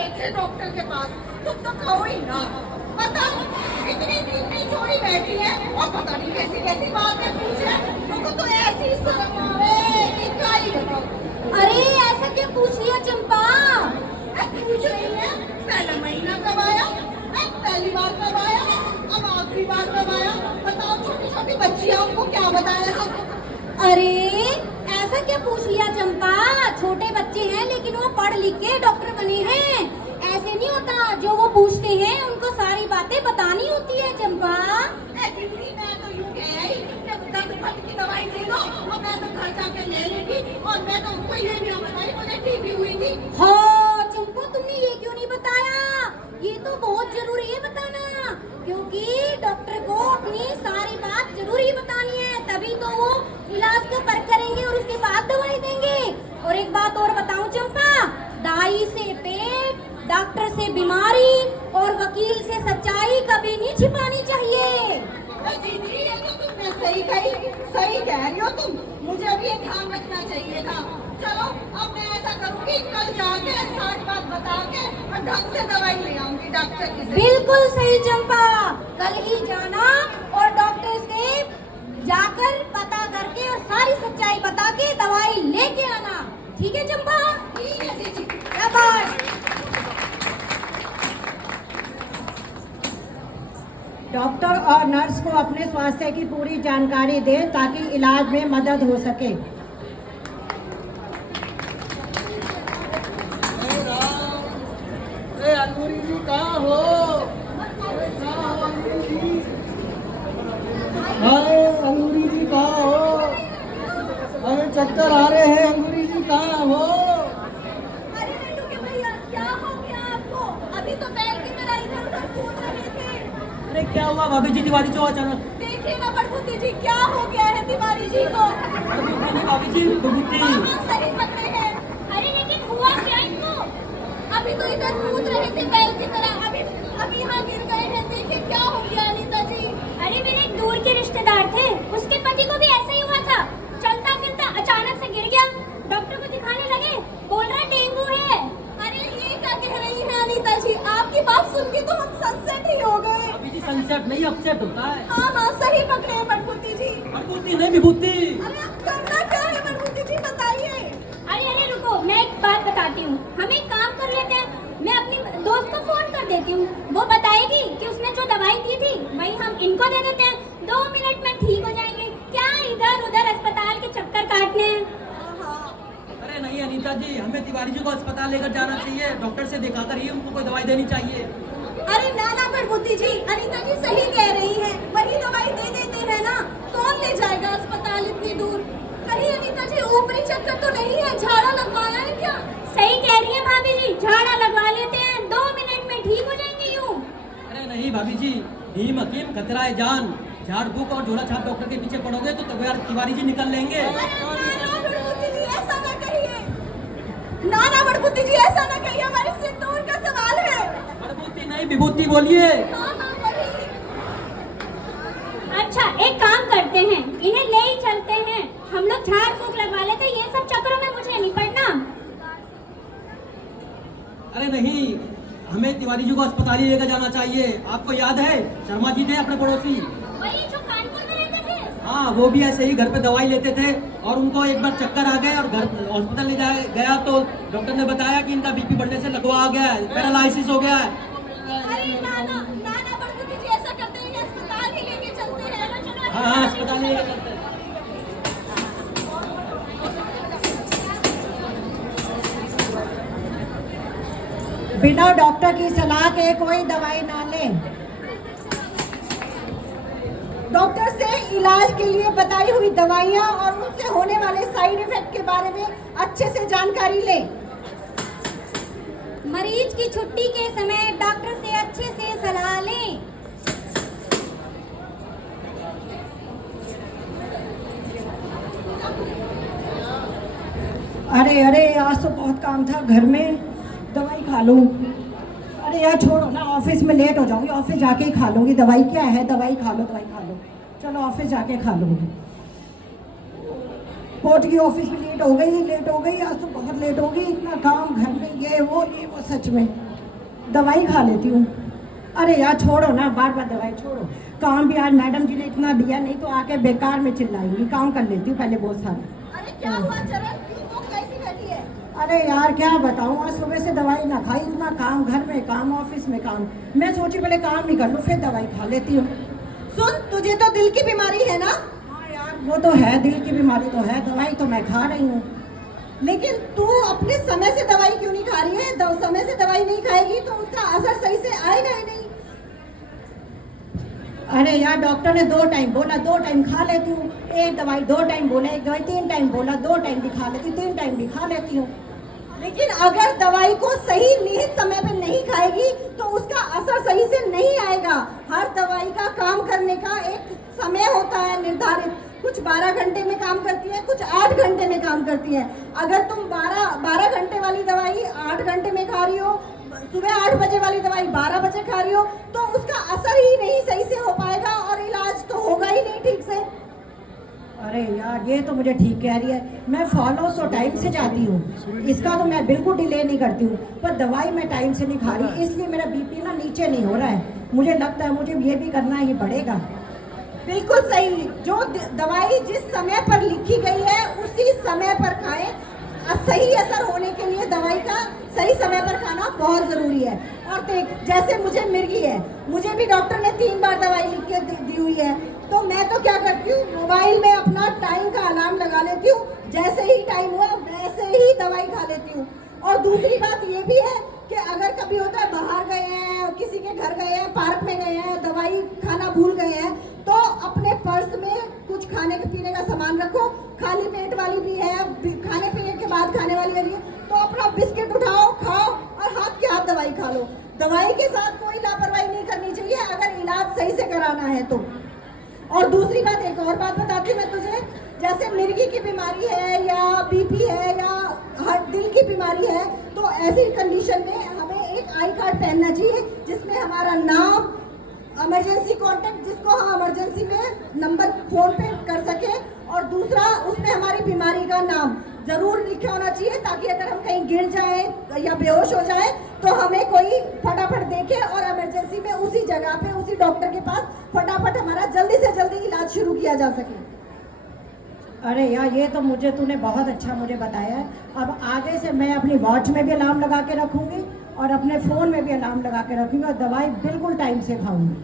गए थे डॉक्टर के पास, तुम तो कहो ही ना। बताओ, इतनी इतनी छोड़ी बैठी है और पता नहीं कैसी कैसी बातें पूछे। तुमको तो ऐसी शर्म आवे कि क्या ही बताओ। अरे ऐसा क्या पूछ लिया चंपा? पूछ रही है पहला महीना कब आया, पहली बार कब आया, अब आखिरी बार कब आया। बताओ, छोटी छोटी बच्चियां उनको क्या बताया। अरे ऐसा क्या पूछ लिया चंपा? छोटे बच्चे हैं लेकिन वो पढ़ लिख के डॉक्टर बने हैं। ऐसे नहीं होता, जो वो पूछते हैं उनको सारी बातें बतानी होती है चंपा। मैं तो यूं कह रही कि दर्द फट की दवाई दे दो और मैं तो घर जाके ले लेगी, और मैं तो उनको ये भी बताई मुझे टीबी हुई थी। हाँ चंपा, तुमने ये क्यों नहीं बताया? ये तो बहुत जरूरी है बताना, क्योंकि डॉक्टर को अपनी सारी बात जरूरी बतानी है, तभी तो वो इलाज को परख करेंगे और उसके बाद दवाई देंगे। और एक बात और बताऊं चंपा, दाई से पेट, डॉक्टर से बीमारी और वकील से सच्चाई कभी नहीं छिपानी चाहिए। जी जी, ये तो तुमने सही कही, सही कह रही हो तुम। मुझे अभी ये ध्यान रखना चाहिए था। चलो अब मैं ऐसा करूंगी, कल जाके सारी बात बता के और ढंग से दवाई ले आऊंगी डॉक्टर की। बिल्कुल सही चंपा, कल ही जाना और डॉक्टर से जाकर पता करके और सारी सच्चाई बता के दवाई लेके आना। ठीक है चंपा? ठीक है जी जी। शाबाश। डॉक्टर और नर्स को अपने स्वास्थ्य की पूरी जानकारी दें ताकि इलाज में मदद हो सके। अंगूरी जी कहाँ हो? अंगूरी जी कहाँ हो? हमें चक्कर आ रहे हैं, अंगूरी जी कहाँ हो? अरे लड्डू के भैया, क्या हो गया आपको? अभी तो बैल की तरह इधर उधर कूद रहे थे। अरे क्या हुआ भाभी जी, तिवारी जो अचानक? देखिए ना बड़भूति जी, क्या हो गया है तिवारी जी को। भाभी जी बुद्धि। हाँ, सही पकड़े हैं। अरे लेकिन हुआ क्या इनको? अभी तो इधर कूद रहे थे बैल की तरह, अभी यहाँ गिर गए हैं। देखिए क्या हो गया अनीता जी। अरे मेरे एक दूर के रिश्तेदार थे, उसके पति को भी ऐसा ही हुआ था। चलता फिरता अचानक से गिर गया, डॉक्टर को दिखाने लगे, बोल रहा डेंगू है। अरे ये क्या कह रही है अनीता जी? आपकी बात सुन के तो हम सनसेट ही हो गए। अभी जी सनसेट नहीं अपसेट होता है। हाँ हाँ, सही पकड़े हैं बड़भूति जी। बुद्धि नहीं विभूति। अरे अब करना क्या है बड़भूति जी, बताइए। अरे रुको, मैं एक बात बताती हूँ। हम एक काम कर लेते हैं, मैं अपनी दोस्त को फोन कर देती हूँ, वो बताएगी कि उसने जो दवाई दी थी वही हम इनको दे देते हैं, 2 मिनट में ठीक हो जाएंगे। क्या इधर उधर अस्पताल के चक्कर काटने हैं? अरे नहीं अनीता जी, हमें तिवारी जी को अस्पताल लेकर जाना चाहिए, डॉक्टर से दिखाकर ही उनको कोई दवाई देनी चाहिए। अरे ना ना बड़भूति जी, अनीता जी सही कह रही है, वही दवाई दे देते हैं ना। कौन ले जाएगा अस्पताल इतनी दूर? कहीं अनीता जी ऊपरी चक्कर तो नहीं है? झाड़ा लगवाना है क्या? सही कह रही है भाभी जी, झाड़ा लगवा लेते हैं, 2 मिनट में ठीक हो जाएंगे यूं। अरे नहीं भाभी जी, नीम हकीम खतरा है जान। झाड़ फूक और झोला छाप डॉक्टर के पीछे पड़ोगे तो तिवारी जी निकल लेंगे। ना ना बड़भूति जी, ऐसा ना कहिए। ना ना बड़भूति जी, ऐसा ना कहिए, हमारे सिंदूर का सवाल है। बड़भूति नहीं विभूति बोलिए। हाँ हाँ वही। अच्छा एक काम करते हैं, इन्हें ले ही चलते हैं, हम लोग झाड़ फूक लगवा लेते हैं, ये सब चक्करों में मुझे नहीं पड़ना। अरे नहीं, हमें तिवारी जी को अस्पताल ही लेकर जाना चाहिए। आपको याद है शर्मा जी थे अपने पड़ोसी? वही जो कानपुर में रहते थे। हाँ, वो भी ऐसे ही घर पे दवाई लेते थे और उनको एक बार चक्कर आ गए और घर हॉस्पिटल ले जाया गया तो डॉक्टर ने बताया कि इनका बीपी बढ़ने से लगवा आ गया है, पैरालिसिस हो गया है। अरे ना ना बड़भूति जी, ऐसा करते हैं अस्पताल ही लेके चलते हैं। हाँ हाँ, अस्पताल ही लेकर चलते हैं। बिना डॉक्टर की सलाह के कोई दवाई ना लें। डॉक्टर से इलाज के लिए बताई हुई दवाइयाँ और उनसे होने वाले साइड इफेक्ट के बारे में अच्छे से जानकारी लें। मरीज की छुट्टी के समय डॉक्टर से अच्छे से सलाह लें। अरे अरे, आज तो बहुत काम था घर में, दवाई खा लूँ। अरे यार छोड़ो ना, ऑफिस में लेट हो जाऊंगी, ऑफिस जाके ही खा लूंगी। दवाई क्या है, दवाई खा लो, दवाई खा लो। चलो ऑफिस जाके खा लूंगी। पहुंच गई ऑफिस में, लेट हो गई आज तो बहुत लेट हो गई। इतना काम घर में, ये वो सच में दवाई खा लेती हूँ। अरे यार छोड़ो ना, बार बार दवाई छोड़ो। काम भी आज मैडम जी ने इतना दिया, नहीं तो आके बेकार में चिल्लाएंगी। काम कर लेती हूँ पहले बहुत सारा। अरे क्या हुआ चरण, क्यों वो कैसी बैठी है? अरे यार क्या बताऊँ, आज सुबह से दवाई ना खाई, इतना काम, घर में काम, ऑफिस में काम। मैं सोची पहले काम ही कर लूँ, फिर दवाई खा लेती हूँ। सुन, तुझे तो दिल की बीमारी है ना? हाँ यार वो तो है, दिल की बीमारी तो है, दवाई तो मैं खा रही हूँ। लेकिन तू अपने समय से दवाई क्यों नहीं खा रही है? समय से दवाई नहीं खाएगी तो उसका असर सही से आएगा ही नहीं। अरे यार डॉक्टर ने 2 टाइम बोला, 2 टाइम खा लेती हूँ। एक दवाई 2 टाइम बोला, एक दवाई 3 टाइम बोला, 2 टाइम भी खा लेती, 3 टाइम भी खा लेती हूँ। लेकिन अगर दवाई को सही निहित समय पे नहीं खाएगी तो उसका असर सही से नहीं आएगा। हर दवाई का काम करने का एक समय होता है निर्धारित। कुछ 12 घंटे में काम करती है, कुछ 8 घंटे में काम करती है। अगर तुम 12 घंटे वाली दवाई 8 घंटे में खा रही हो, सुबह 8 बजे वाली दवाई 12 बजे खा रही हो, तो उसका असर ही नहीं सही से हो पाएगा और इलाज तो होगा ही नहीं ठीक से। अरे यार ये तो मुझे ठीक कह रही है, मैं फॉलो तो टाइम से जाती हूँ, इसका तो मैं बिल्कुल डिले नहीं करती हूँ, पर दवाई मैं टाइम से नहीं खा रही, इसलिए मेरा बीपी ना नीचे नहीं हो रहा है। मुझे लगता है मुझे ये भी करना ही पड़ेगा। बिल्कुल सही। जो दवाई जिस समय पर लिखी गई है उसी समय पर खाएं। सही असर होने के लिए दवाई का सही समय पर खाना बहुत जरूरी है। और देख, जैसे मुझे मिर्गी है, मुझे भी डॉक्टर ने 3 बार दवाई लिख के दी हुई है, तो मैं तो क्या करती हूँ, मोबाइल में अपना टाइम का अलार्म लगा लेती हूँ। जैसे ही टाइम हुआ वैसे ही दवाई खा लेती हूँ। और दूसरी बात ये भी है कि अगर कभी होता है बाहर गए हैं, किसी के घर गए हैं, पार्क में गए हैं, दवाई खाना भूल गए हैं, तो अपने पर्स में कुछ खाने पीने का सामान रखो। खाली पेट वाली भी है, खाने पीने के बाद खाने वाली है, तो अपना बिस्किट उठाओ, खाओ और हाथ के हाथ दवाई खा लो। दवाई के साथ कोई लापरवाही नहीं करनी चाहिए अगर इलाज सही से कराना है तो। और दूसरी बात, एक और बात बताती हूँ मैं तुझे, जैसे मिर्गी की बीमारी है या बीपी है या हार्ट दिल की बीमारी है, तो ऐसी कंडीशन में हमें एक आई कार्ड पहनना चाहिए जिसमें हमारा नाम, इमरजेंसी कॉन्टेक्ट, जिसको हम इमरजेंसी में नंबर फोन पे कर सके, और दूसरा उसमें हमारी बीमारी का नाम जरूर लिखा होना चाहिए, ताकि अगर हम कहीं गिर जाए या बेहोश हो जाए तो हमें कोई फटाफट देखे और इमरजेंसी में उसी जगह पे उसी डॉक्टर के पास फटाफट हमारा जल्दी से जल्दी इलाज शुरू किया जा सके। अरे यार ये तो मुझे तूने बहुत अच्छा मुझे बताया है। अब आगे से मैं अपनी वॉच में भी अलार्म लगा के रखूँगी और अपने फ़ोन में भी अलार्म लगा के रखूँगी और दवाई बिल्कुल टाइम से खाऊंगी।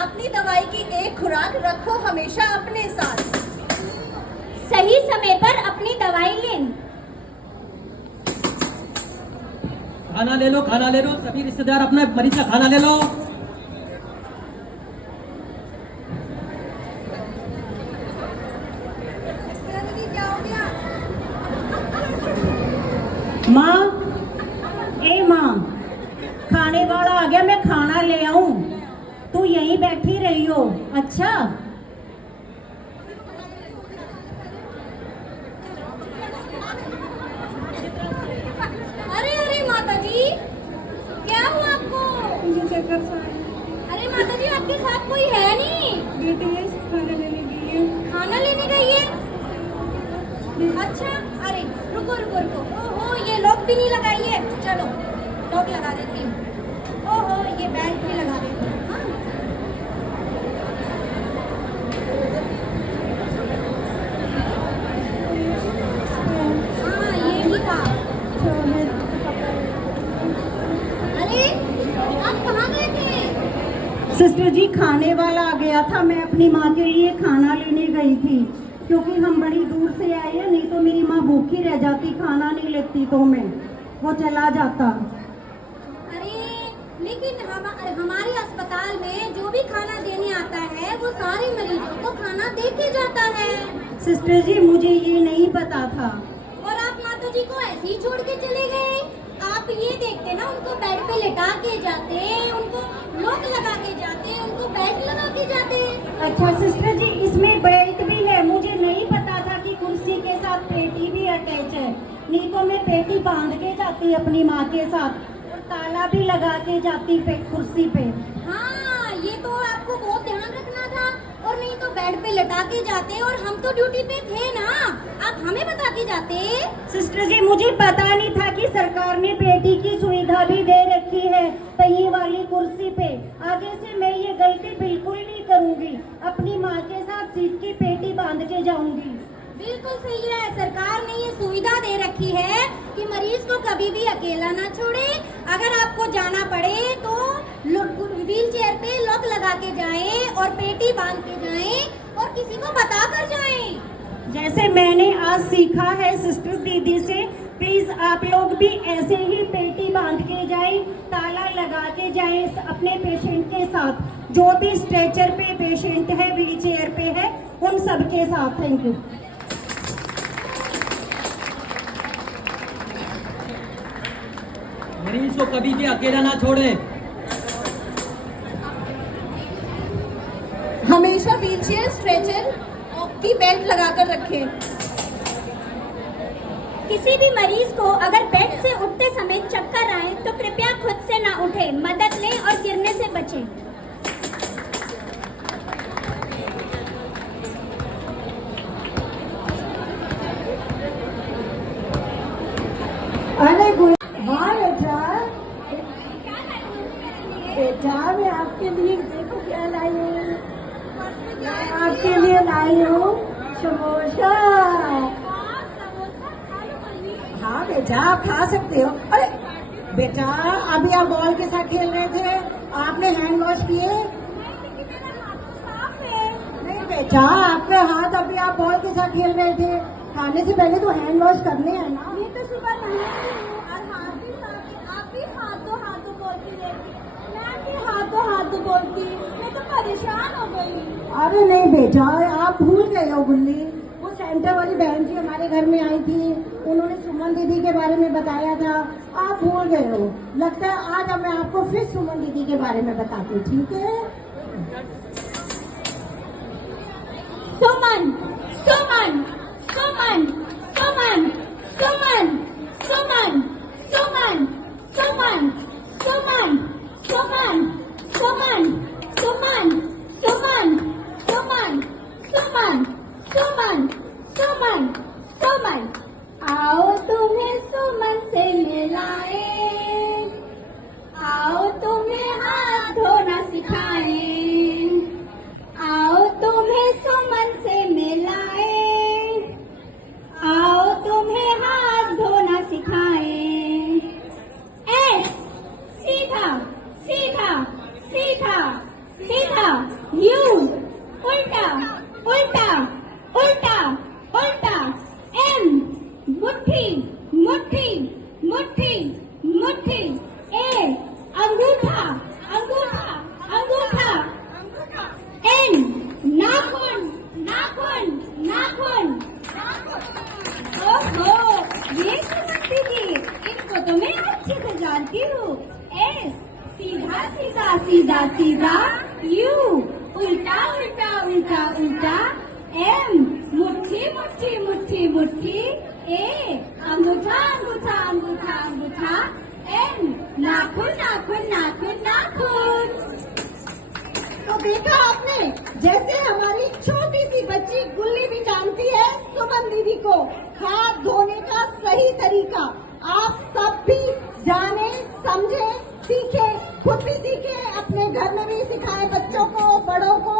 अपनी दवाई की एक खुराक रखो हमेशा अपने साथ। सही समय पर अपनी दवाई लें। खाना ले लो, खाना ले लो, सभी रिश्तेदार अपना मरीज का खाना ले लो। माँ, ए माँ, खाने वाला आ गया, मैं खाना ले आऊं? तू यहीं बैठी रही हो? अच्छा अरे अरे माता जी, क्या हुआ आपको? मुझे चक्कर सा है। अरे माता जी, आपके साथ कोई है नहीं? बेटी है, खाना लेने गई है। खाना लेने गई है? अच्छा, अरे रुको रुको रुको, ओहो ये लॉक भी नहीं लगाई है। चलो लॉक लगा देती हूँ। ओहो ये बेल्ट भी लगा देती हूँ। हाँ ये भी था। अरे आप कहाँ गए थे? सिस्टर जी, खाने वाला आ गया था, मैं अपनी माँ के लिए खाना लेने गई थी, क्योंकि हम बड़ी दूर से आए हैं, नहीं तो मेरी माँ भूखी रह जाती, खाना नहीं लेती तो मैं वो चला जाता। अरे लेकिन हमारे अस्पताल में जो भी खाना देने आता है वो सारे मरीजों को खाना दे के जाता है। सिस्टर जी मुझे ये नहीं पता था। और आप माता जी को ऐसे ही छोड़ के चले गए? आप ये देखते ना, उनको बेड पे लेटा के जाते, उनको लॉक लगा के जाते, उनको बेल्ट लगा के जाते। अच्छा सिस्टर जी, इसमें बेल्ट भी है, मुझे नहीं पता था कि कुर्सी के साथ पेटी भी अटैच है, नहीं तो मैं पेटी बांध के जाती अपनी माँ के साथ और ताला भी लगा के जाती कुर्सी पे। हाँ ये तो आपको बहुत ध्यान रखना था, और नहीं तो बेड पे लटा के जाते और हम तो ड्यूटी पे थे ना, आप हमें बता के जाते। सिस्टर जी, मुझे पता नहीं था कि सरकार ने पेटी की सुविधा भी दे रखी है पहिए वाली कुर्सी पे। आगे से मैं ये गलती बिल्कुल नहीं करूंगी, अपनी माँ के साथ सीट की पेटी बांध के जाऊंगी। बिल्कुल सही है, सरकार ने ये सुविधा दे रखी है कि मरीज को कभी भी अकेला ना छोड़े। अगर आपको जाना पड़े तो व्हील चेयर पे लॉक लगा के जाएं और पेटी बांध के जाएं और किसी को बता कर जाएं। जैसे मैंने आज सीखा है सिस्टर दीदी से, प्लीज आप लोग भी ऐसे ही पेटी बांध के जाएं, ताला लगा के जाएं अपने पेशेंट के साथ, जो भी स्ट्रेचर पे पेशेंट है, व्हील चेयर पे है, उन सब के साथ। Thank you. मरीज को कभी भी अकेला ना छोड़े। हमेशा व्हीलचेयर, स्ट्रेचर की बेल्ट लगाकर रखें। किसी भी मरीज को अगर बेड से उठते समय चक्कर आए तो कृपया खुद से ना उठे, मदद लें और गिरने से बचें। अरे हाँ बेटा मैं आपके लिए देखो क्या लाई हूँ, आपके लिए लाई हूँ समोसा। हाँ बेटा आप खा सकते हो। अरे बेटा अभी आप बॉल के साथ खेल रहे थे, आपने हैंड वॉश किए? नहीं बेटा, आपके हाथ अभी आप बॉल के साथ खेल रहे थे, खाने से पहले तो हैंड वॉश करने हैं ना। ये तो सुबह नहाई हूँ और हाथ भी साफ, आप भी हाथों बोलती रहती, मैं भी हाथों बोलती, मैं तो परेशान हो गई। अरे नहीं बेटा, आप भूल गए हो गुल्ली। वो सेंटर वाली बहन जी हमारे घर में आई थी, उन्होंने सुमन दीदी के बारे में बताया था, आप भूल गए हो। लगता है आज अब मैं आपको फिर सुमन दीदी के बारे में बताती हूँ, ठीक है? सुमन सुमन सुमन सुमन सुमन सुमन सुमन सुमन सुमन सुमन सुमन सुमन सुमन सुमन सुमन सुमन सुमन सुमन। आओ तुम्हें सुमन से मिलाए, आओ तुम्हें हाथ धोना सिखाए, आओ तुम्हें सुमन से मिलाए, आओ तुम्हें हाथ धोना सिखाए। एस सीधा सीधा सीधा सीधा, यू उल्टा उल्टा उल्टा उल्टा, एम मुट्ठी मुट्ठी मुट्ठी मुट्ठी, ए अंगूठा अंगूठा अंगूठा, एन नाखून नाखून नाखून। ओहो ये समझती थी, इनको तो मैं अच्छे से जानती हूँ। एस सीधा सीधा सीधा सीधा, यू उल्टा उल्टा उल्टा उल्टा, एम मुट्ठी मुट्ठी मुट्ठी मुट्ठी, ए अंगूठा अंगूठा अंगूठा अंगूठा, एन नाखून नाखून नाखून नाखून। तो देखा आपने, जैसे हमारी छोटी सी बच्ची गुल्ली भी जानती है सुमन दीदी को हाथ धोने का सही तरीका। आप सब भी जाने, समझे, सीखे, खुद भी सीखे, अपने घर में भी सिखाए बच्चों को, बड़ों को,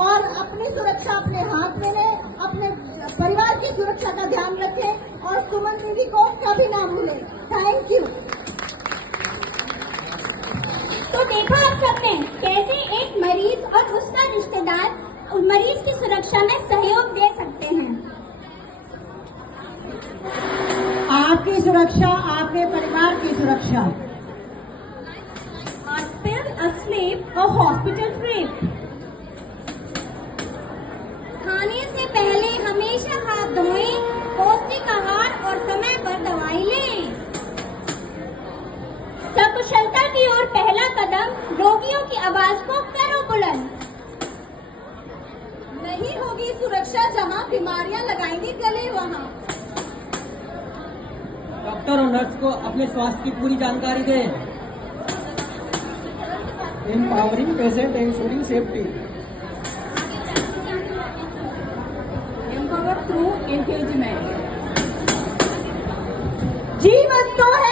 और अपनी सुरक्षा अपने हाथ में लें, अपने परिवार की सुरक्षा का ध्यान रखें और सुमन दीदी को कभी ना भूलें। Thank you. तो देखा आप सबने कैसे एक मरीज और उसका रिश्तेदार मरीज की सुरक्षा में सहयोग दे सकते हैं। आपकी सुरक्षा, आपके परिवार की सुरक्षा। Spare a sleep or hospital trip. खाने से पहले हमेशा हाथ धोएं, पौष्टिक आहार और समय पर दवाई लें। सकुशलता की ओर पहला कदम, रोगियों की आवाज को करो बुलंद। नहीं होगी सुरक्षा जहाँ बीमारियां लगाएंगी गले वहाँ। डॉक्टर और नर्स को अपने स्वास्थ्य की पूरी जानकारी दें। empowering patient, ensuring safety. Through engagement. जीवन तो है